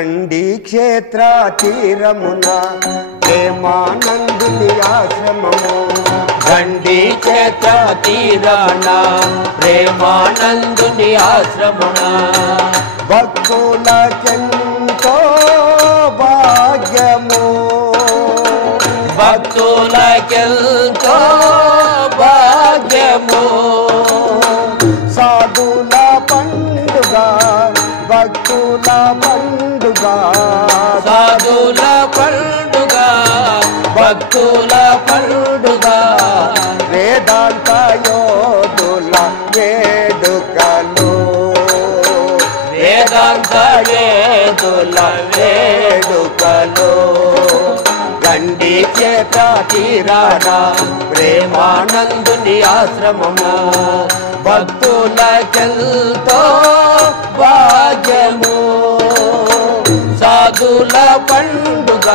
గండి క్షేత్ర తీరమున ప్రేమానందుని ఆశ్రమము గండి క్షేత్ర తీరాన ప్రేమానందుని ఆశ్రమమున భక్తులకెంతో భాగ్యము భక్తులకెంతో భాగ్యము సాధుల పండుగ భక్తుల పండుగ సాధుల పండుగ భక్తుల పండుగ వేదాంత యోధుల వేడుకలు వేదాంత యోధుల వేడుకలు గండి క్షేత్ర తీరాన ప్రేమానందుని ఆశ్రమము భక్తులకెంతో భాగ్యము సాధుల పండుగ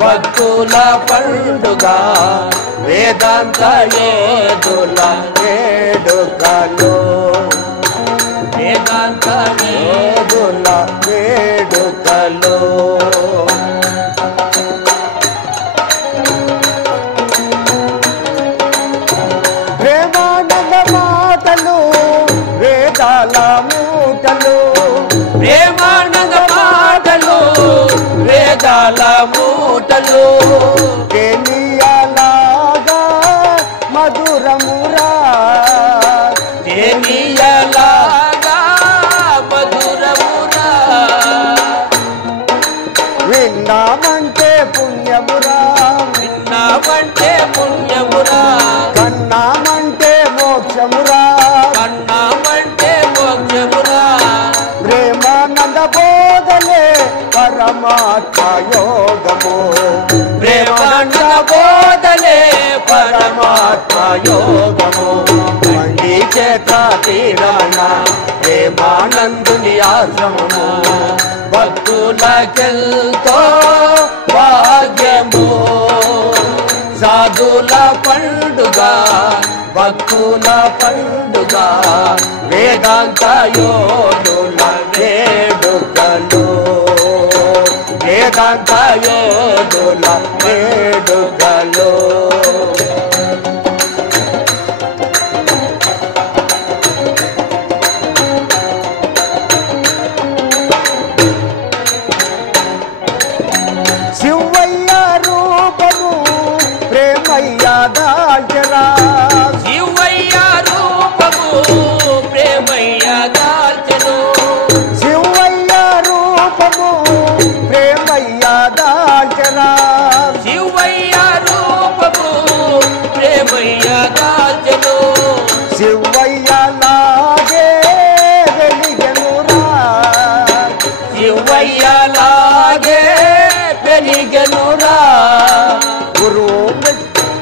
భక్తుల పండుగ వేదాంత యోధుల వేడుకలు వేదాంత యోధుల వేడుకలు ప్రేమానంద మాటలు వేదాల మూటలు ప్రేమానంద మాటలు వేదాల మూటలు తేనియలాగా మధురమురా తేనియలాగా మధురమురా విన్నామంటే పుణ్యమురా విన్నామంటే పుణ్యమురా కన్నామంటే మోక్షమురా కన్నామంటే మోక్షమురా ప్రేమానంద బోధలే పరమాత్మ యోగము ప్రేమానంద బోధలే పరమాత్మ యోగము గండి క్షేత్ర తీరాన ప్రేమానందుని ఆశ్రమము భక్తులకెంతో భాగ్యము సాధుల పండుగ భక్తుల పండుగ వేదాంత యోధుల వేడుకలు వేదాంత యోధుల వేడుకలు శివయ్య రూపము ప్రేమయ్య దాచరా శివయ్య రూపము ప్రేమయ్య దాల్చెను శివయ్య రూపము ప్రేమయ్య దాచరా శివయ్య రూపము ప్రేమయ్య దాల్చెను శివయ్య లాగే వెలిగెనురా శివయ్య లాగే వెలిగెనురా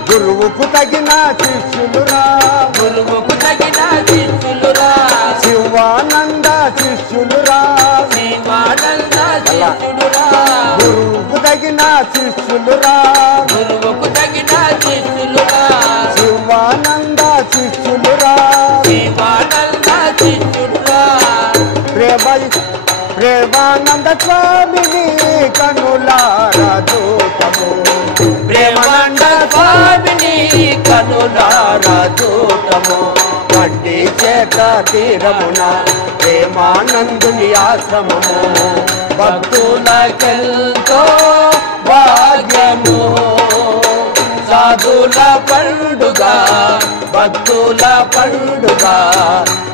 గురువుకు తగిన శిష్యులురా గురువుకు తగిన శిష్యులురా శివానంద శిష్యులురా శివానంద శిష్యులురా గురువుకు తగిన శిష్యులురా గురువుకు తగిన శిష్యులురా శివానంద శిష్యులురా శివానంద శిష్యులురా ప్రేమానంద స్వామిని కనులారా చూపము ప్రేమానంద స్వామిని కనులారా చూడము గండి క్షేత్ర తీరమున ప్రేమానందుని ఆశ్రమము భక్తులకెంతో భాగ్యము సాధుల పండుగ భక్తుల పండుగ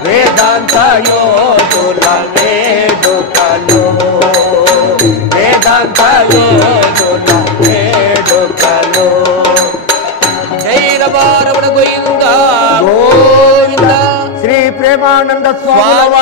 వేదాంత యోధుల వేడుకలు వేదాంత యోధుల వేడుకలు జై రమారమణ గోవింద గోవింద శ్రీ ప్రేమానంద స్వామి